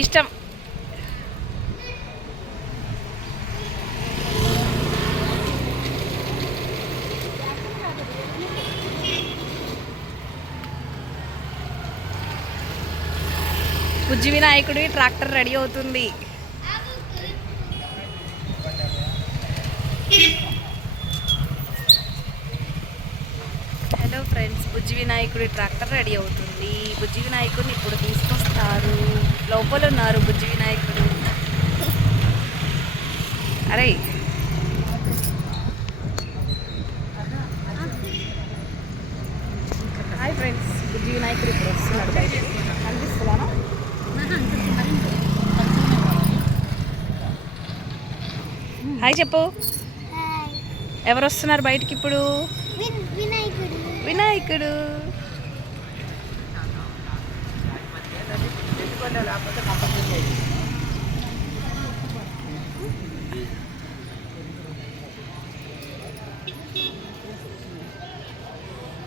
ఇష్టం. బుజ్జి వినాయకుడి ట్రాక్టర్ రెడీ అవుతుంది. హలో ఫ్రెండ్స్ బుజ్జి వినాయకుడి ట్రాక్టర్ రెడీ అవుతుంది. బుజ్జి వినాయకుడిని ఇప్పుడు తీసుకొస్తారు. లోపల ఉన్నారు బుజ్జి వినాయకుడు. అరే. హాయ్ ఫ్రెండ్స్ బుజ్జి వినాయకుడు ఇప్పుడు వస్తున్నాడు బయటికి. కనిపిస్తున్నానా హాయ్ చెప్పు. ఎవరు వస్తున్నారు బయటికి ఇప్పుడు? వినాయకుడు. వినాయకుడు.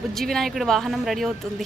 బుజ్జి వినాయకుడు వాహనం రెడీ అవుతుంది.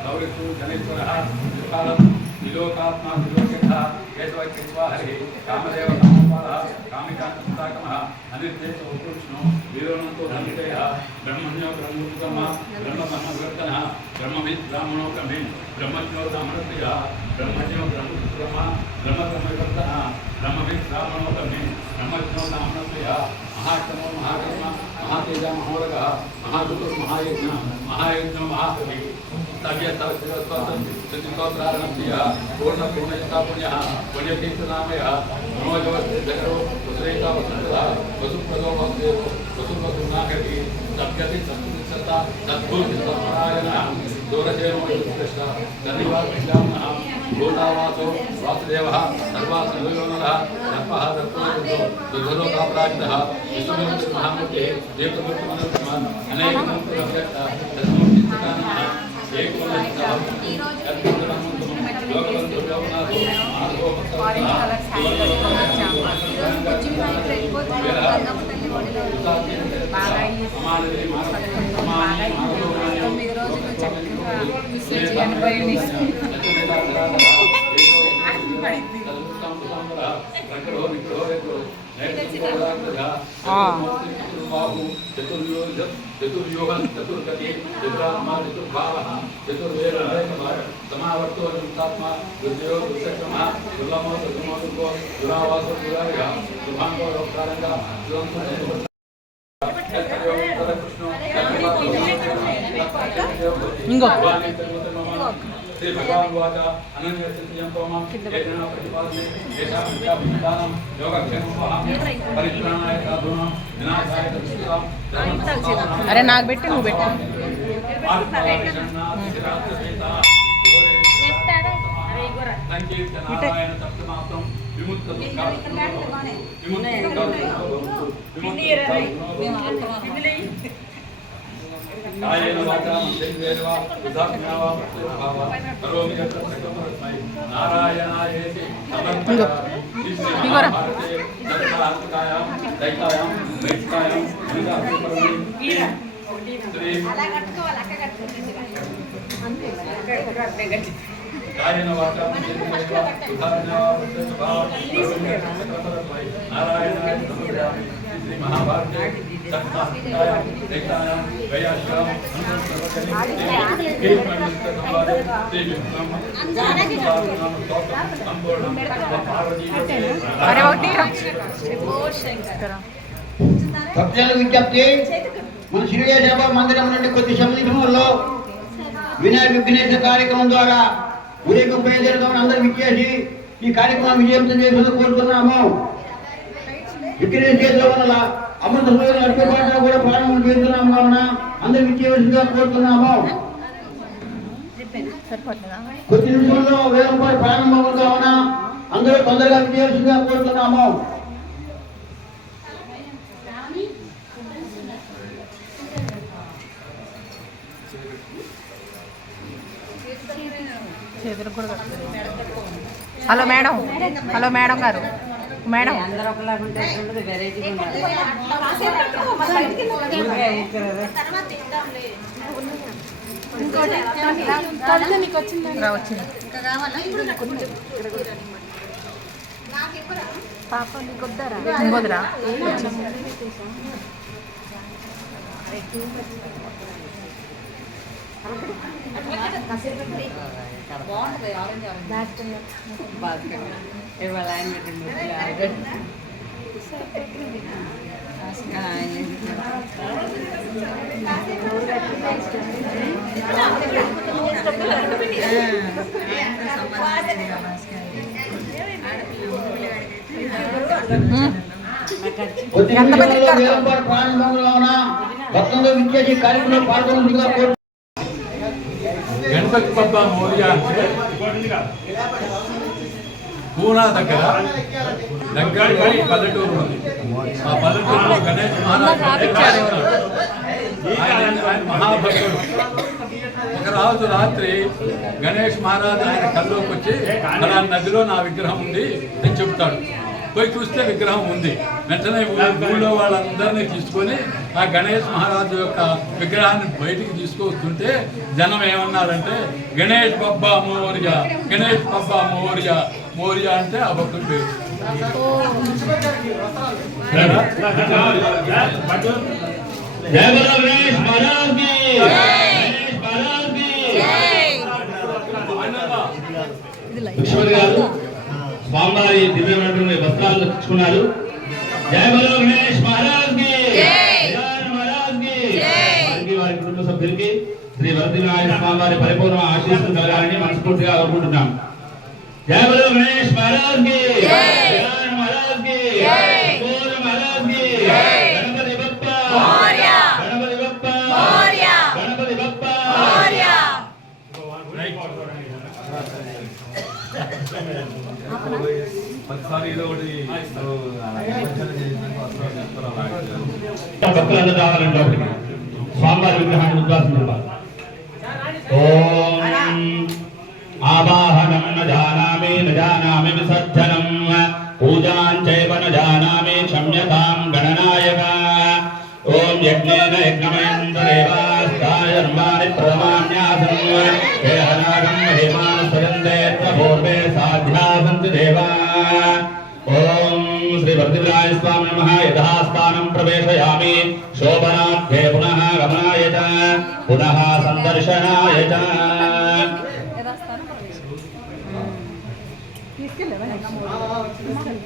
తాగేసావా ఇదా. విలోకాత్మా విలోకిత కేశవ కేశవ హరి కామదేవ కామపాల కామికాంతకమ అనిర్దేశ ఉపృష్ణం वीरोनंतो धनिकय ब्रह्मण्यो ब्रह्मोत्तम ब्रह्म समग्रतन ब्रह्मविद महातेज महोरग महागुरु महायज्ञ महायज्ञ महाकवि तव्यतोत्रारणीय पूर्ण पुण्य पुण्यकीर्तनामय मनोजवस्थित वसुप्रदो वसुदेव వసువసునాగరి సద్గతి సత్పురుషత సద్భూతి సత్పరాయణ దూరజేమో కృష్ణ ధన్యవాద విశ్రామ భూతావాసో వాసుదేవ సర్వాసయోనర సర్పః దత్తోదో దుర్గలోకాపరాజిత విశ్వమూర్తి మహామూర్తి దేవమూర్తి మనోత్మాన్ అనేక వ్యక్త బాగా బాగా తొమ్మిది రోజులు చక్కగా అనుభవం ಚತುರ್ಯೋಗ ಚತುರ್ಗತಿ ಚತುರಾತ್ಮ ಚತುರ್ಭಾವ ಚತುರ್ವೇದ ಸಮಾವರ್ತುವಂತಾತ್ಮ ರುದ್ರಯೋ ದುಷ್ಟಕ್ರಮ ದುರ್ಲಮೋ ಸುಗಮೋ ದುರಾವಾಸ ದುರಾರ್ಯ ದುರ್ಭಾಂಗೋ ರೋಗಕಾರಂಗ ಕೃಷ್ಣ ಹಿಂಗೋ శ్రీ తోమం ఏదైనా ప్రతిపాదనే యోగక్షేమం పరిత్రాణాయ సాధూనాం వినాశాయ అరే నాకు పెట్టి నువ్వు పెట్టు సంకీర్తనారాయణ విముక్త కాయేన వాచా మంత్రేణ వా ఉదాత్మ్యా వా ప్రత్యేకభావ కరోమి యత్ర సకలమస్మై నారాయణాయేతి సమర్పయామి శ్రీ దక్షాంతకాయాం దైతాయాం వైష్ణాయాం విదాసి పరమే శ్రీ కాయేన కట్టుకోవాలి మంత్రేణ వా శ్రీ మహాభారతే అరే విజ్ఞప్తి మన శ్రీయ సభ మందిరం నుండి కొద్ది సమీపంలో వినాయక విఘ్నేశ్వర కార్యక్రమం ద్వారా ఉదయం బయలుదేరుతామని అందరూ విచ్చేసి ఈ కార్యక్రమం విజయవంతం చేసేందుకు కోరుతున్నాము. విఘ్నేశ్వర అమృతమైన ఉన్న అమృత కూడా ప్రారంభం చేస్తున్నాము కావున అందరూ విచ్చేయవలసిందిగా కోరుతున్నాము. కొద్ది నిమిషంలో వేల రూపాయలు ప్రారంభం కావున అందరూ తొందరగా విజయవలసిందిగా కోరుతున్నాము. Hello madam. హలో మేడం గారు. మేడం. పాప ఇంకొద్దురా ఇవాళ ఆయన పెట్టింది ఆల్రెడీ ఆయన కొద్ది భక్తులు విచ్చేసి కార్యక్రమంలో గణపతి పబ్బ మౌర్య అంటే పూనా దగ్గర దగ్గరగా ఈ పల్లెటూరు ఉంది. ఆ పల్లెటూరులో గణేష్ ఆయన మహాభక్తుడు. ఒక రాజు రాత్రి గణేష్ మహారాజ్ ఆయన కల్లోకి వచ్చి అలా నదిలో నా విగ్రహం ఉంది అని చెప్తాడు. పోయి చూస్తే విగ్రహం ఉంది. వెంటనే ఊళ్ళో వాళ్ళందరినీ తీసుకొని ఆ గణేష్ మహారాజు యొక్క విగ్రహాన్ని బయటికి తీసుకొస్తుంటే జనం ఏమన్నారంటే గణేష్ బబ్బా మోర్య గణేష్ బబ్బా మోర్య మోర్య అంటే ఆ పేరు. జయ బలో లక్ష్మణ్ గారు స్వామివారి దివ్యమైనటువంటి వస్త్రాలు తెచ్చుకున్నారు జయ బలో గణేష్ మహారాజ్కి వారి కుటుంబ సభ్యులకి శ్రీ వరదనారాయణ స్వామి వారి పరిపూర్ణ ఆశీస్సులు కలగాలని మనస్ఫూర్తిగా కోరుకుంటున్నాం. భక్తులందరూ రావాలండి లోపలికి. స్వామివారి విగ్రహాన్ని ఉద్వాసించాలి ఓం जानामि विसर्जनम् पूजाम् चैव न जानामि क्षम्यताम् गणनायक। ॐ यज्ञेन यज्ञमयन्तरेवास्ताय प्रमाण्यासन्। देहनागम् हेमानुसरन्ते पूर्वे साध्या सन्ति देवा। ॐ श्रीभक्तिविराय स्वामि नमः। यथास्थानम् प्रवेशयामि। शोभनाभ्ये पुनः गमनाय च। पुनः सन्दर्शनाय च। വെക്കില്ലേ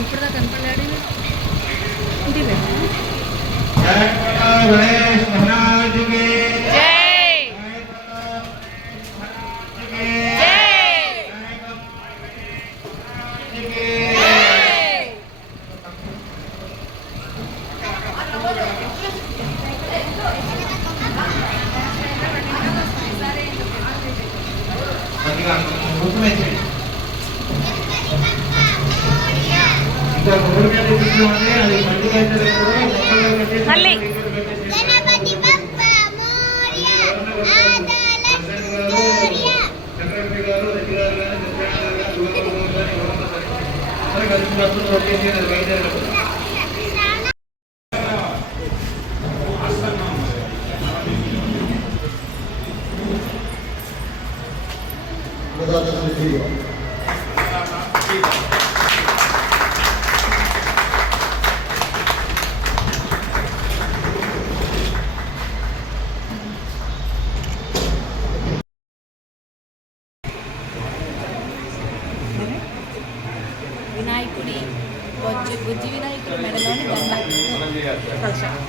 ఇప్పుడు దాకా ఇంటికి అందరూ కలిసి వస్తున్నారు వచ్చేసి అది బయలుదేరారు వినాయకుడి బొజ్జి బుజ్జి వినాయకుడి మెడలోని దండ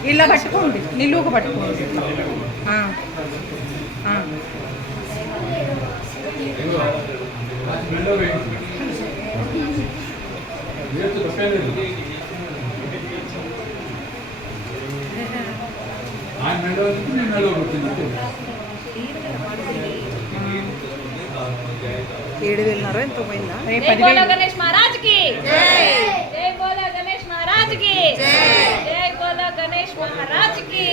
ఇలా పట్టుకోండి నిలువుకు పట్టుకోండి ఆ. ఆ. మెడలో వేయండి. వేస్తూ తప్పేలేదు. ఆయన మెడలో నుంచి నేను మెడలో పెట్టింది ఏడు వేలున్నర ఎంతో పోయిందా? గణేష్ మహారాజ్కి జై బోలో గణేష్ మహారాజ్కి జై. బోలో గణేష్ మహారాజ్కి.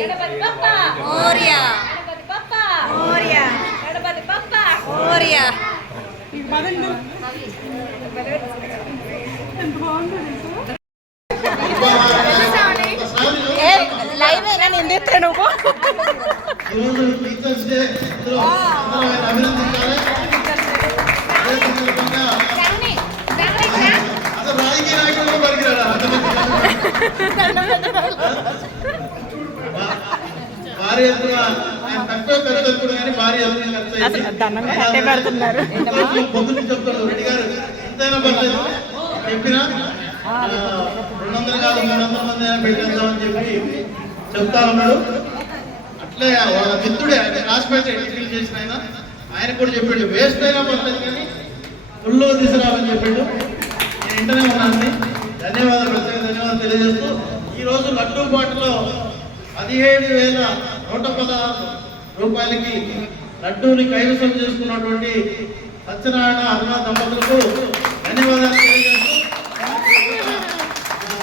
గణపతి బప్ప. మోర్య. గణపతి బప్ప. మోర్య. గణపతి బప్ప. మోర్య. లైవ్ నేను నువ్వు? అభినందించాలి అసలు దండం కట్టే పెడుతున్నారు. చెప్తా ఉన్నాడు. అట్లే వాళ్ళ మిత్రుడే అంటే రాసిపేట ఎన్నికలు చేసిన ఆయన? ఆయన కూడా చెప్పాడు వేస్ట్ అయినా పర్లేదు కానీ ఫుల్లో తీసుకురావాలని చెప్పాడు. నేను ఇంటనే ఉన్నాను ధన్యవాదాలు ప్రత్యేక ధన్యవాదాలు తెలియజేస్తూ ఈరోజు లడ్డూపాటులో పదిహేడు వేల నూట పదహారు రూపాయలకి లడ్డూని కైవసం చేసుకున్నటువంటి సత్యనారాయణ అరుణ దంపతులకు ధన్యవాదాలు తెలియజేస్తూ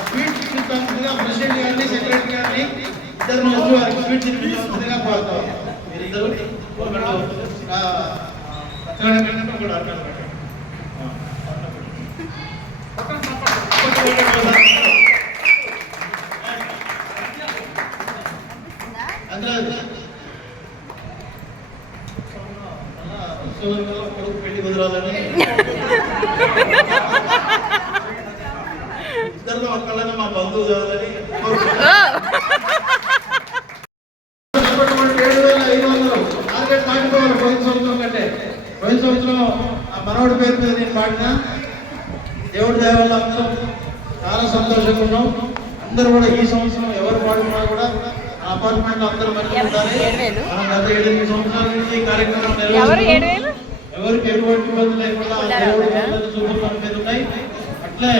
స్వీట్ తినిపించాల్సిందిగా ప్రెసిడెంట్ గారిని సెక్రటరీ గారిని ఇద్దరు వచ్చి వారికి స్వీట్ తినిపించాల్సిందిగా కోరుతాం. మీరిద్దరు సత్యనారాయణ కూడా ఇద్దరిలో ఒక్కళ్ళైనా మా బంధువు చదవాలని ఏడు వేల ఐదు వందలు టార్గెట్ దాటిపోవాలి పోయిన సంవత్సరం కంటే పోయిన సంవత్సరం ఆ మనవడి పేరు మీద నేను పాడినా దేవుడి దయ వల్ల అందరం చాలా సంతోషంగా ఉన్నాం అందరూ కూడా ఈ సంవత్సరం ఎవరు పాడుకున్నా కూడా అపార్ట్మెంట్లో అందరూ మంచిగా ఉండాలి మనం గత ఏడెనిమిది సంవత్సరాల నుంచి ఈ కార్యక్రమం ఎవరికి ఎటువంటి ఇబ్బంది లేకుండా దేవుడి వల్ల శుభ్రం మీద ఉన్నాయి అట్లే.